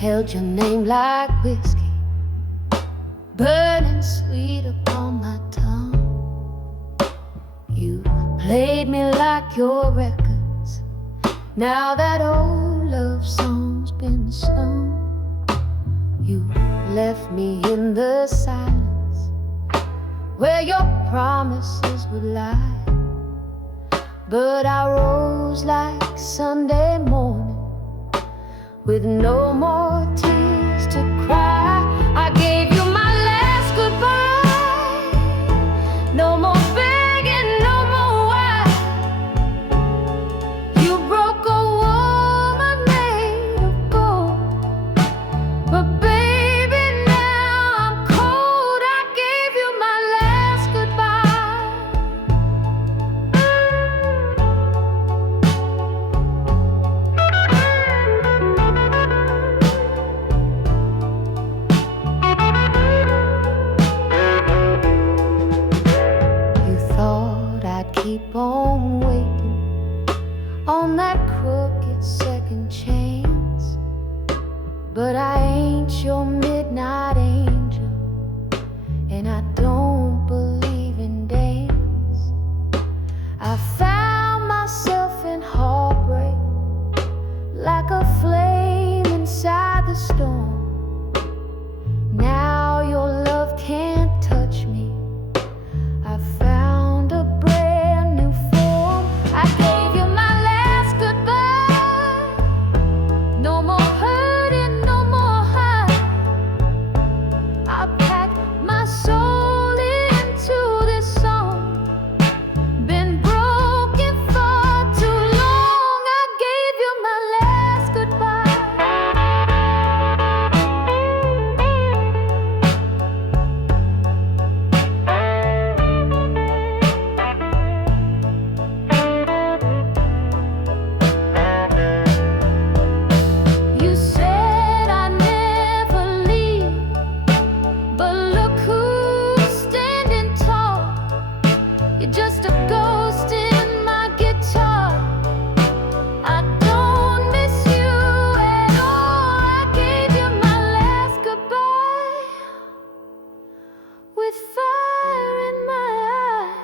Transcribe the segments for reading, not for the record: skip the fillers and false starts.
held your name like whiskey, burning sweet upon my tongue. You played me like your records. Now that old love song's been sung. You left me in the silence where your promises would lie. But I rose like Sunday morning with no more tears to cry. I gave you my last goodbye. No more begging, no more why. You broke a woman made of gold, but baby, now I'm cold. I gave you my last goodbye. Keep on waiting on that crooked second chance, but I ain't your midnight angel, and I don't believe in dance. I found myself in heartbreak like a flame inside the storm. Now your love can't touch me. I found a brand new form. I gave you my last goodbye. No more hurting, no more hide. I packed my soul into this song. Been broken for too long. I gave you my last goodbye. You said I'd never leave, but look who's standing tall. You're just a ghost in my guitar. I don't miss you at all. I gave you my last goodbye with fire in my eye.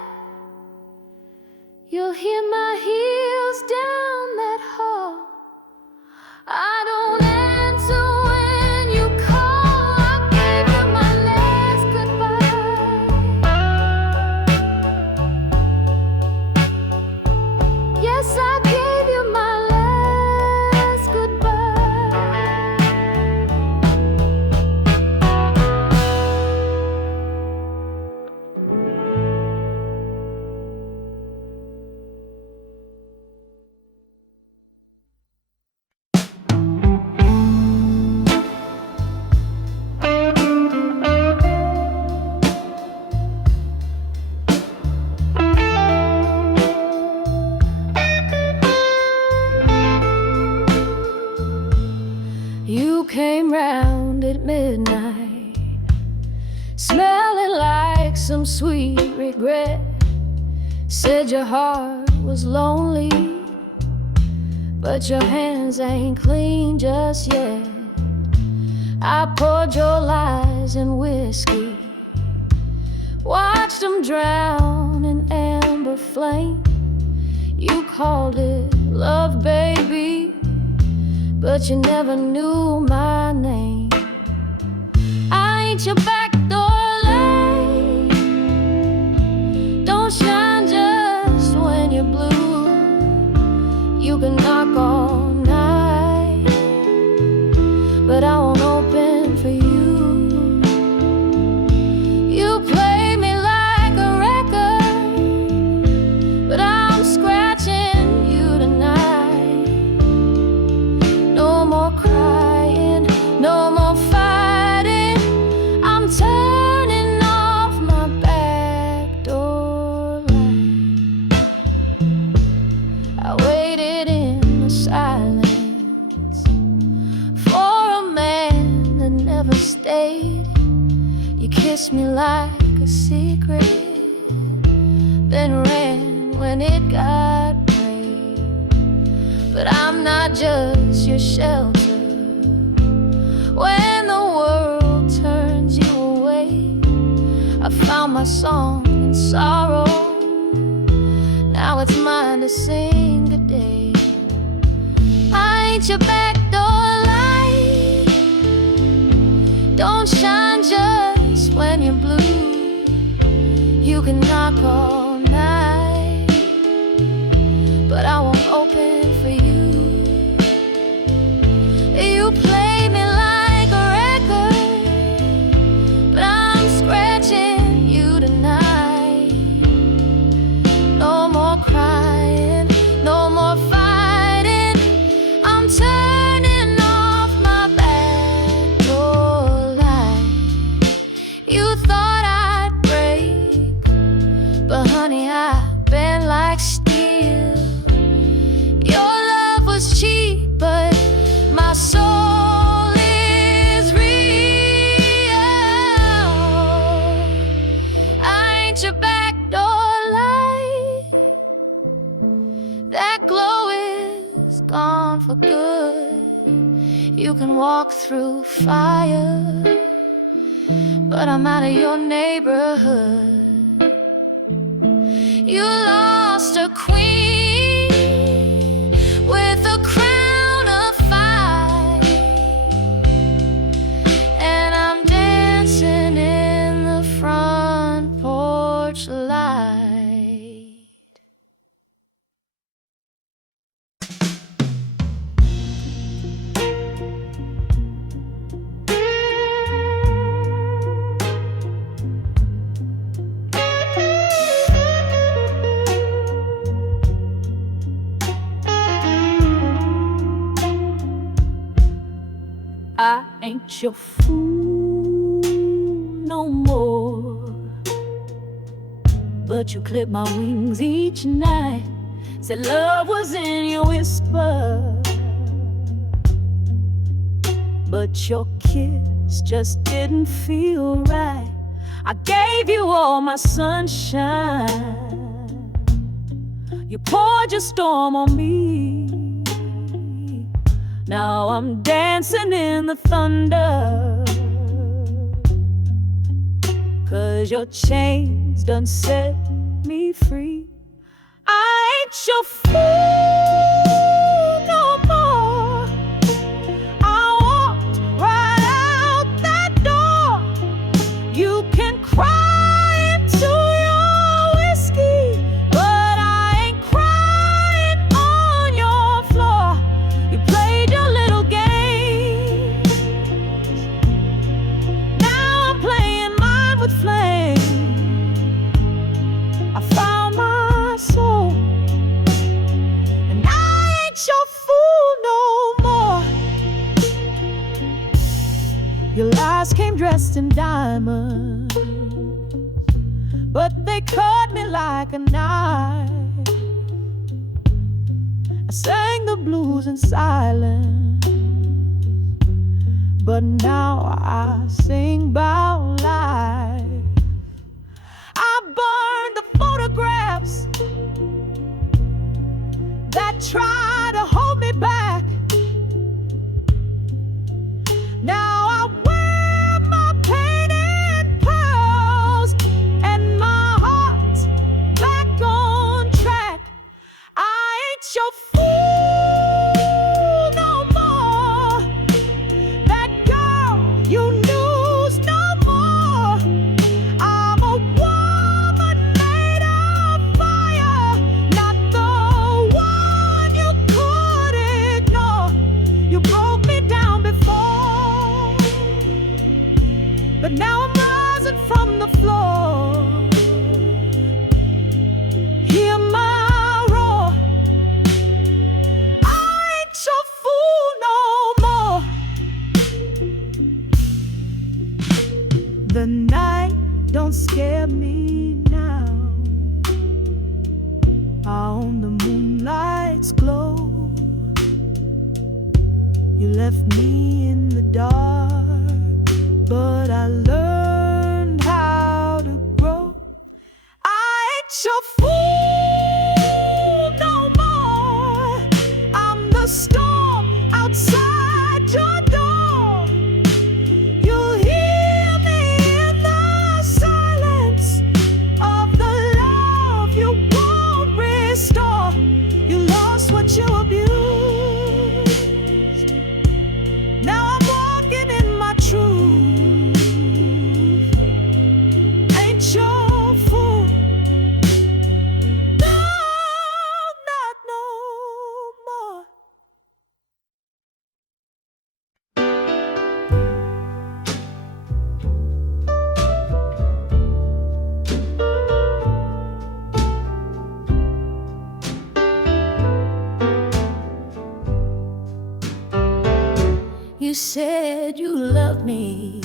You'll hear my heels down that hall. I don't answer when you call. I gave you my last goodbye. Yes, I gave you my last goodbye. You came round at midnight, smelling like some sweet regret. Said your heart was lonely, but your hands ain't clean just yet. I poured your lies in whiskey, watched them drown in amber flame. You called it love, baby, but you never knew my name. I ain't your backdoor light. Don't shine just when you're blue. You can knock all night, but I won't open for you. You play me like a record, but I'm scratching you tonight. No more crying, no more fighting. I'm turning off my back door light. I waited in the silence for a man that never stayed. You kissed me like a secret, then ran when it got brave. 'Cause but I'm not just your shelter. I found my song in sorrow. Now it's mine to sing today. I ain't your backdoor light. Don't shine just when you're blue. You can knock all night, but I won't open for you. You play me like a record, but I'm scratching you tonight. No more crying, no more fighting. I'm turning off my back door light. You thought I'd break, but honey, I've been like steel. Your love was cheap, but my soul is real. I ain't your backdoor light. That glow is gone for good. You can walk through fire, but I'm out of your neighborhood. You lost a queen with a crown of fire, and I'm dancing in the front porch light. I ain't your fool no more, but you clip my wings each night. Said love was in your whisper, but your kiss just didn't feel right. I gave you all my sunshine. You poured your storm on me. Now I'm dancing in the thunder, 'cause your chains done set me free. I ain't your fool no more. I walked right out that door. You can cry into your whiskey, but I ain't crying on your floor. You played your little game. Now I'm playing mine with flame. I found my soul, and I ain't your fool no more. Your lies came dressed in diamonds, but they cut me like a knife. I sang the blues in silence, but now I sing about life. I burned the photographs that try to hold me back. Now I wear my painted pearls, and my heart's back on track. I ain't your fool no more. That girl you knew's no more. I'm a woman made of fire, not the one you could ignore. You broke me down before, but now I'm rising from the floor. Hear my roar. I ain't your fool no more. The night don't scare me now. On the moonlight's glow, you left me in the dark, but I learned how to grow. I ain't your fool no more. I'm the storm outside your door. You'll hear me in the silence. You said you loved me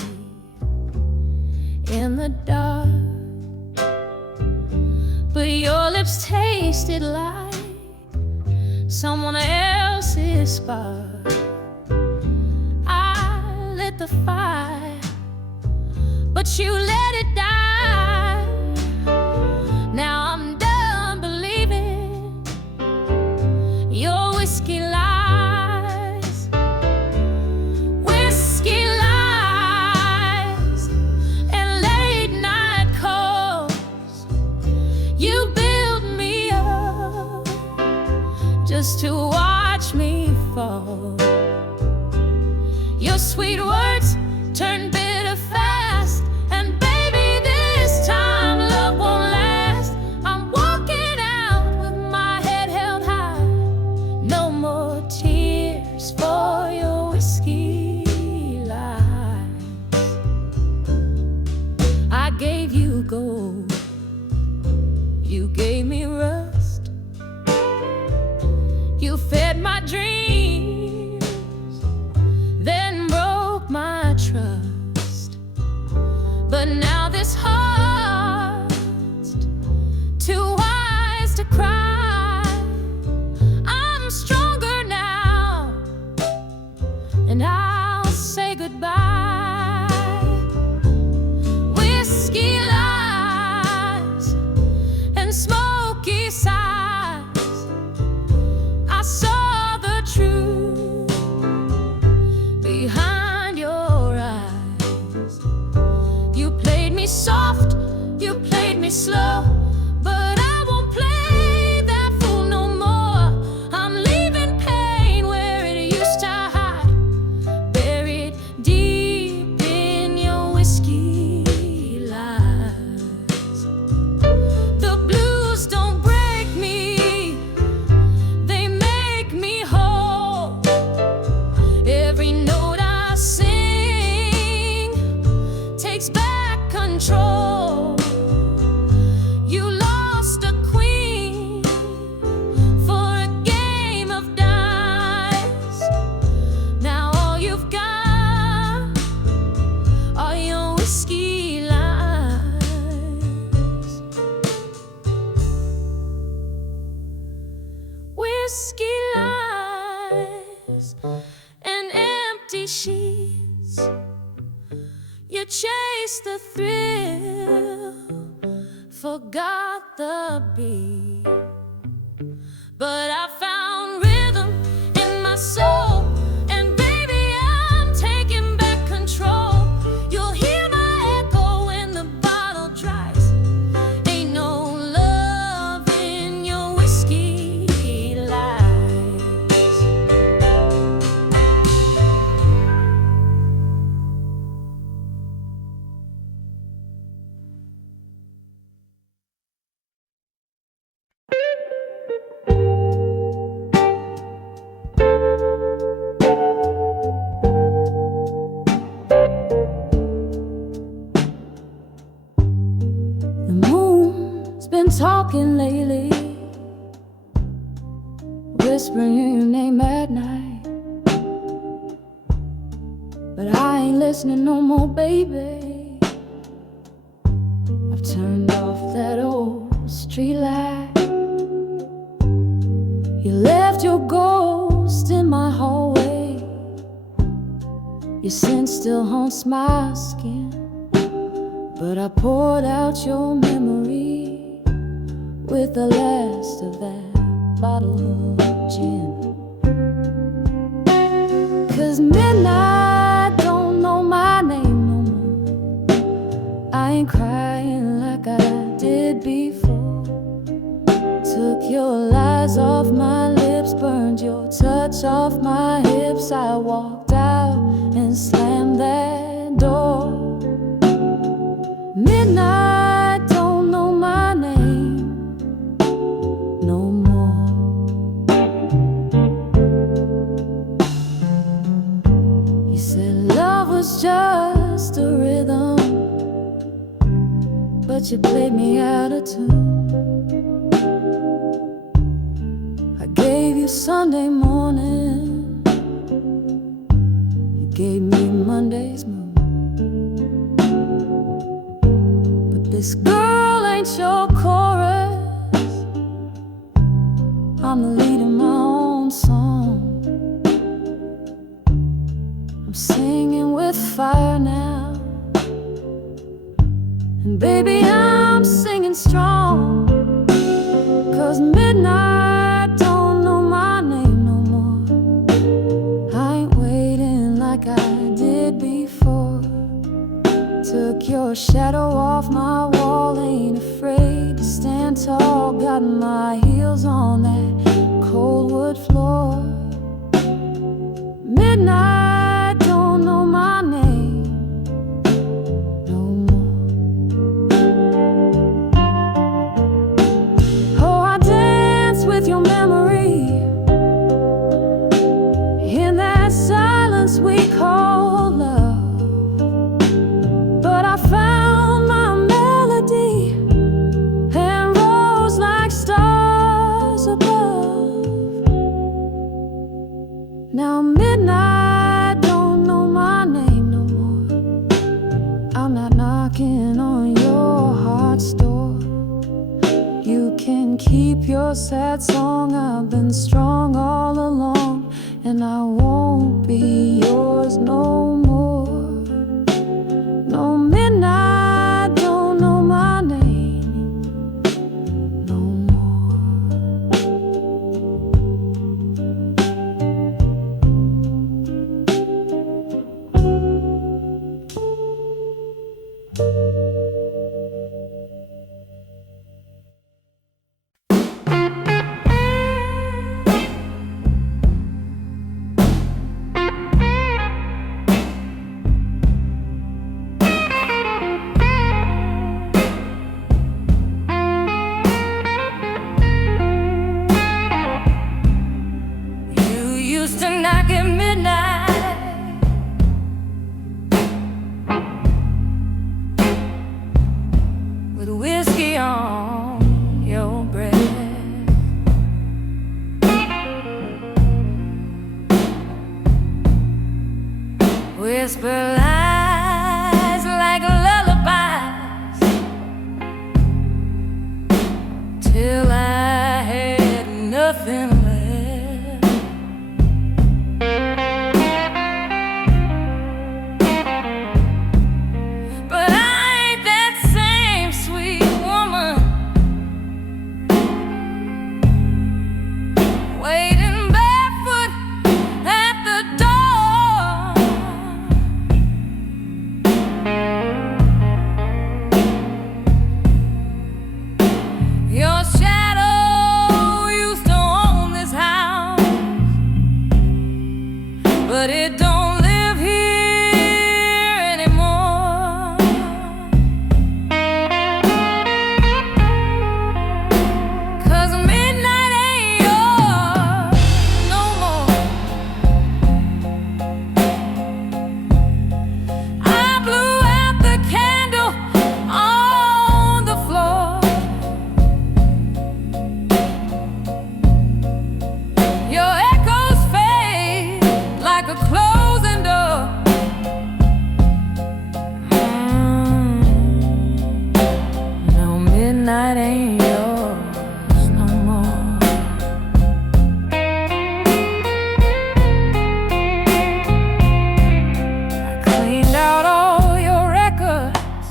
in the dark, but your lips tasted like someone else's spark. I lit the fire, but you let it die. Now I'm done believing your whiskey lies. Whiskey lies and late night calls. You build me up just to watch me fall. Your sweet words turn bitter fast, and baby, this time love won't last. I'm walking out with my head held high. No more tears for your whiskey lies. I gave you gold, you gave me rust. You fed my dreams, then broke my trust. But now this heart's too wise to cry. I'm stronger now, and I'll say goodbye. Whiskey lies and smoky sighs. I saw the truth behind your eyes. You played me soft, you played me slow, but I won't play that fool no more. I'm leaving pain where it used to hide, buried deep in your whiskey lies. The blues don't break me, they make me whole. Every note I sing takes back control. You lost a queen for a game of dice. Now all you've got are your whiskey lies. Whiskey lies and empty sheets. You chased the thrill, forgot the beat. But I found rhythm in my soul, and baby, I'm taking back control. You'll hear my echo when the bottle dries. Ain't no love in your whiskey lies. The moon's been talking lately, whispering your name at night. But I ain't listening no more, baby. I've turned off that old street light. You left your ghost in my hallway. Your scent still haunts my skin, but I poured out your memory with the last of that bottle of gin. 'Cause midnight don't know my name no more. I ain't crying like I did before. Took your lies off my lips, burned your touch off my hips. I walked out and slammed that door. Midnight don't know my name no more. You said love was just a rhythm, but you played me out of tune. I gave you Sunday morning, you gave me Monday's mood. But this girl ain't your chorus. I'm the lead in my own song. I'm singing with fire now, and baby, I'm singing strong. 'Cause midnight don't know my name no more. I ain't waiting like I did before. Took your shadow off my wall, ain't afraid to stand tall. Got my heels on that cold wood floor. Midnight don't know my name no more. Oh, I dance with your memory in that silence we call love. But I found my melody and rose like stars above. Now midnight don't know my name no more. I'm not knocking on your heart's door. You can keep your sad song. I've been strong all along, and I won't be yours no more. No, midnight don't know my name no more. To knock at midnight, with whiskey on your breath. Whisper lies like lullabies till I had nothing left. But it don't live here anymore. 'Cause midnight ain't yours no more. I blew out the candle on the floor. Your echoes fade like a closing door. No, midnight ain't yours no more. I cleaned out all your records,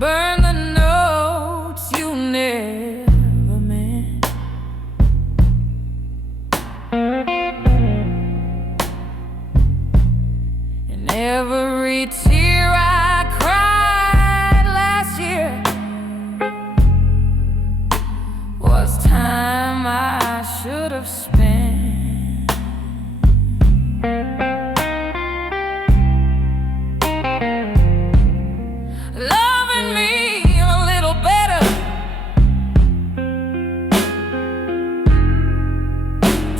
burned the notes you never meant. And every tear I cried last year was time I should have spent. Loving me a little better,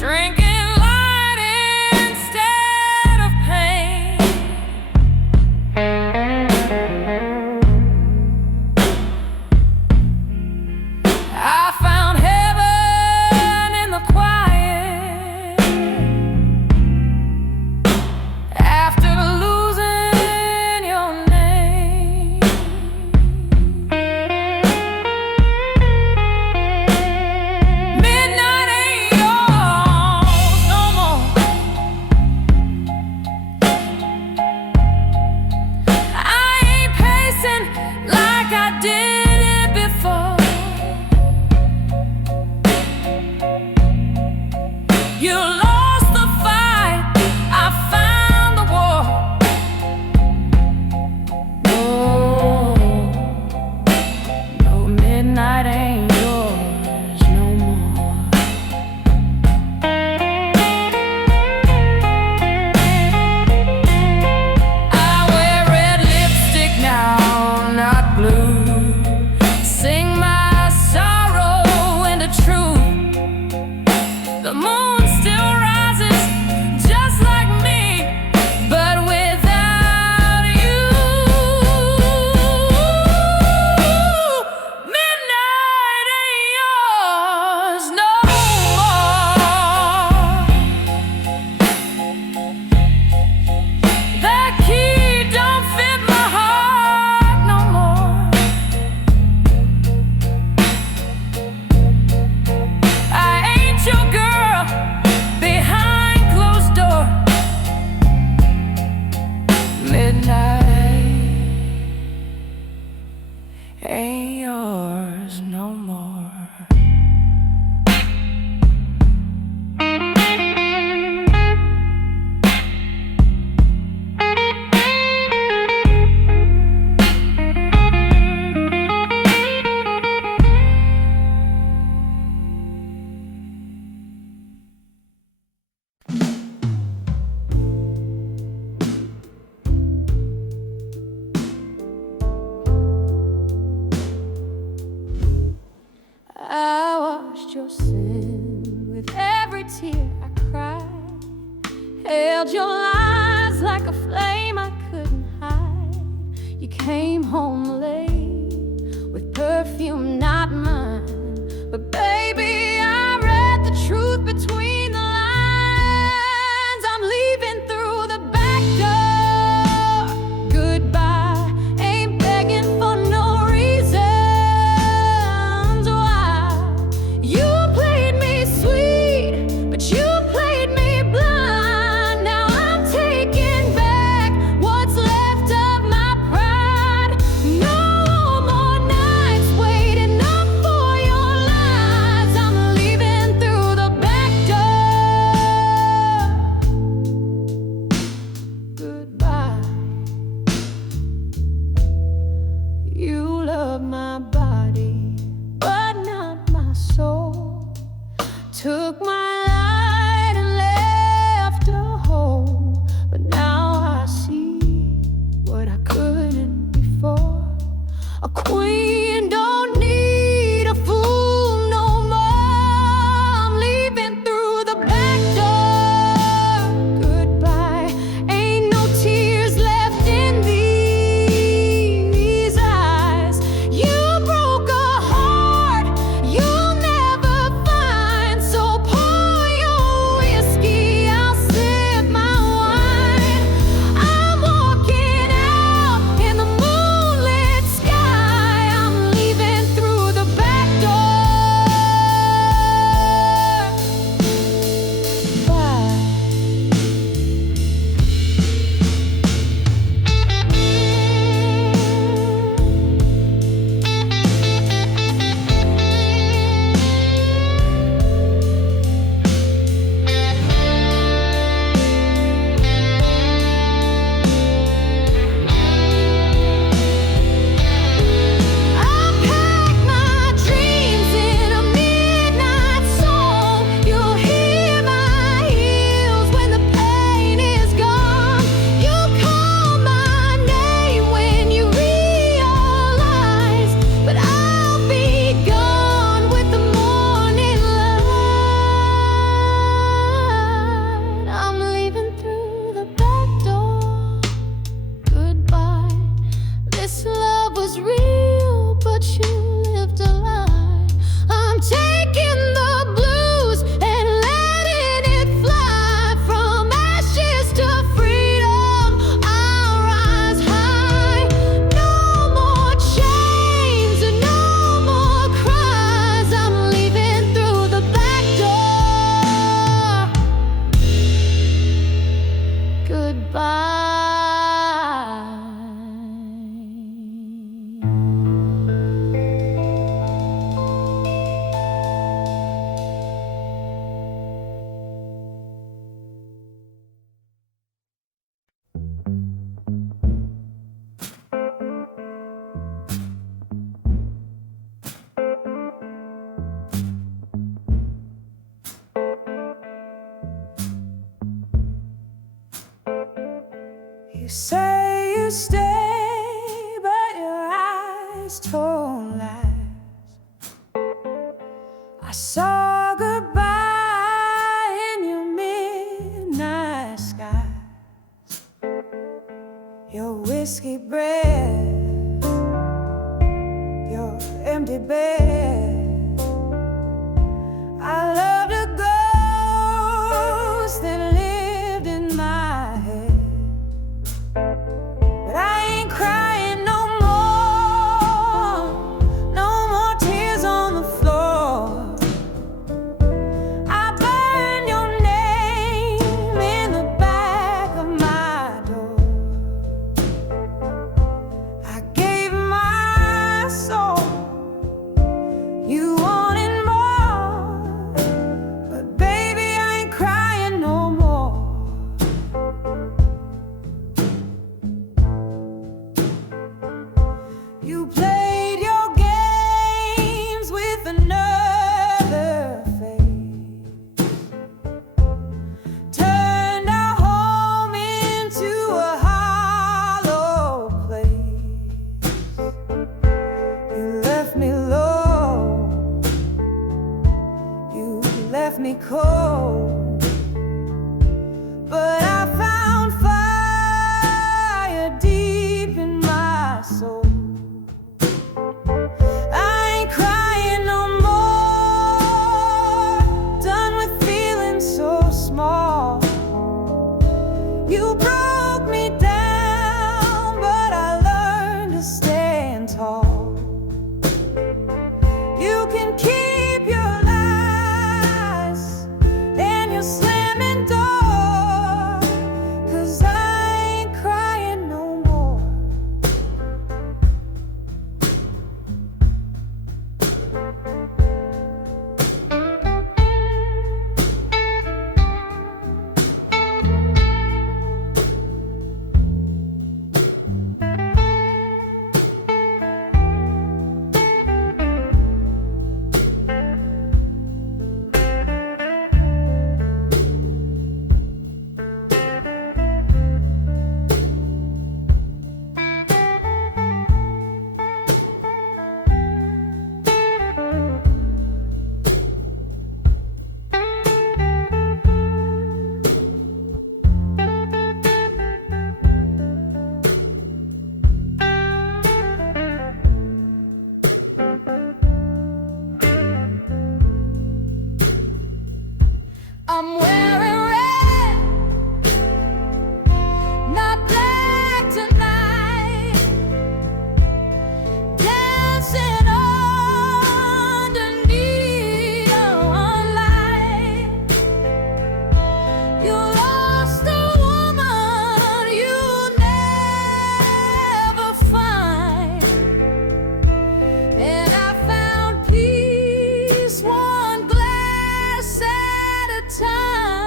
drinking light instead of pain. I found heaven in the quiet. You lost the fight, I found the war. No, midnight ain't yours no more. I wear red lipstick now, not blue. Sing my sorrow into truth. The moon still rises just like me, but without you. Midnight ain't yours no more. That key don't fit my heart no more. I ain't your girl behind closed door. Midnight ain't yours no more. I washed your sin with every tear I cried. Held your lies like a flame I couldn't hide. You came home late with perfume not mine. But baby, I read the truth between the lines. I'm leaving through the back door. Goodbye, ain't begging for no reasons why. You played me sweet, but you played me blind. Now I'm taking back what's left of my pride. No more nights waiting up for your lies. I'm leaving through the back door. Goodbye. You love my body, but not my soul. Took my light and left a hole. But now I see what I couldn't before. A queen don't need a fool no more. I'm leaving through the back door. Goodbye, ain't no tears left in these eyes. You broke a heart you'll never find. So pour your whiskey, I'll sip my wine. I'm walking out in the moonlit sky. You say you stay, but your eyes told lies. I saw goodbye in your midnight skies. Your whiskey breath, your empty bed. I loved a ghost that lived in my head. But I ain't crying no more tears on the floor. I burned your name in the back of my door. I gave my soul, you wanted more, but baby I ain't crying no more. You played your games with another face, turned our home into a hollow place. You left me low, you left me cold, but I found fire deep in my soul. I ain't crying no more, done with feeling so small. You broke me down, but I learned to stand tall. You can keep your lies and your slamming door, 'cause I ain't crying no more. I'm wearing red, not black tonight, dancing under neon light. You lost a woman you'll never find, and I found peace one glass at a time.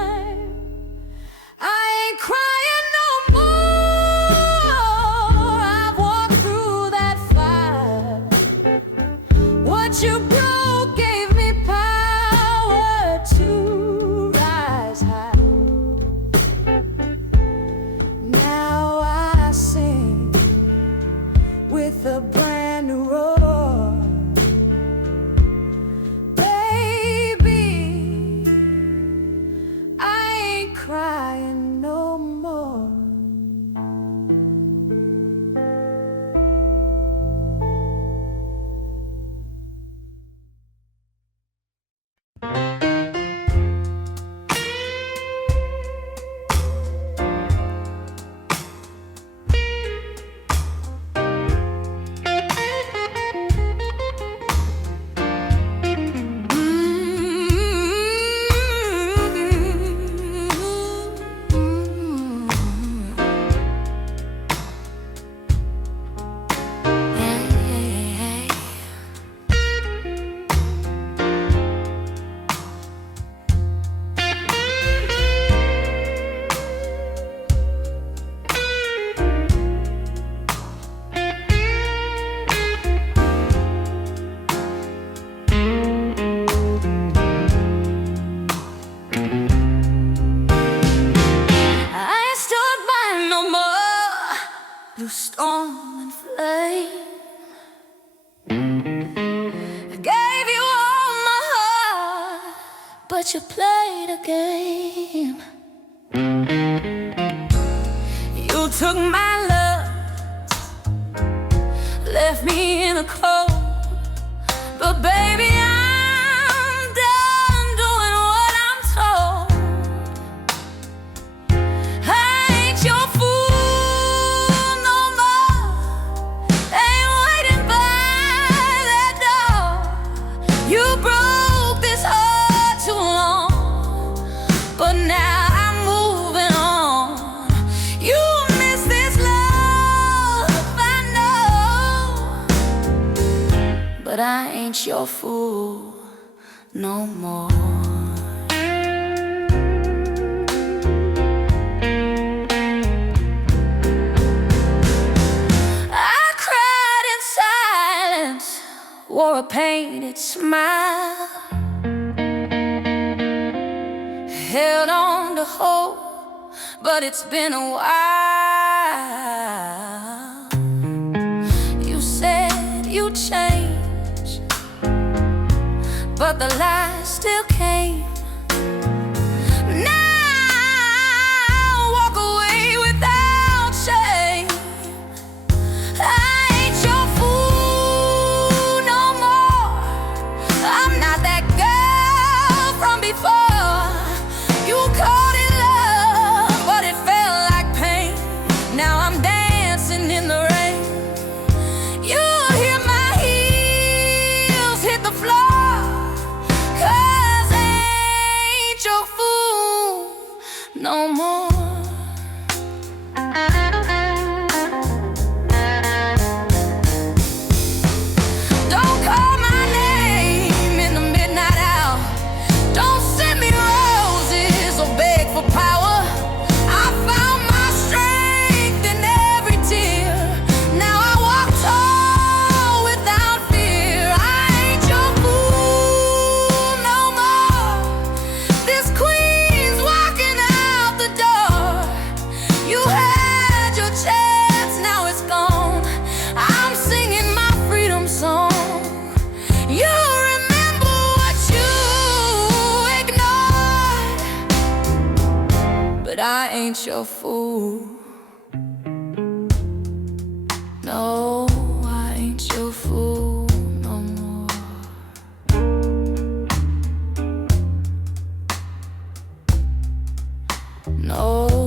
but you played a game. You took my love, left me in a cold. But baby, I'm done doing what I'm told. I ain't your fool no more. Ain't waiting by that door. You broke this heart too long, but now I'm moving on. You miss this love, I know, but I ain't your fool no more. I cried in silence, wore a painted smile, held on to hope, but it's been a while. You said you'd change, but the lies still came. Now walk away without shame. I ain't your fool no more. I'm not that girl from before. You called it love, but it felt like pain. Now I'm dancing in the rain. You hear my heels hit the floor, 'cause I ain't your fool no more. Don't call my name in the midnight hour. Don't send me roses or beg for power. I found my strength in every tear. Now I walk tall without fear. I ain't your fool no more. This queen's walking out the door. You had your chance, now it's gone. I'm singing my freedom song. You remember what you ignored, but I ain't your fool. No, I ain't your fool no more. No.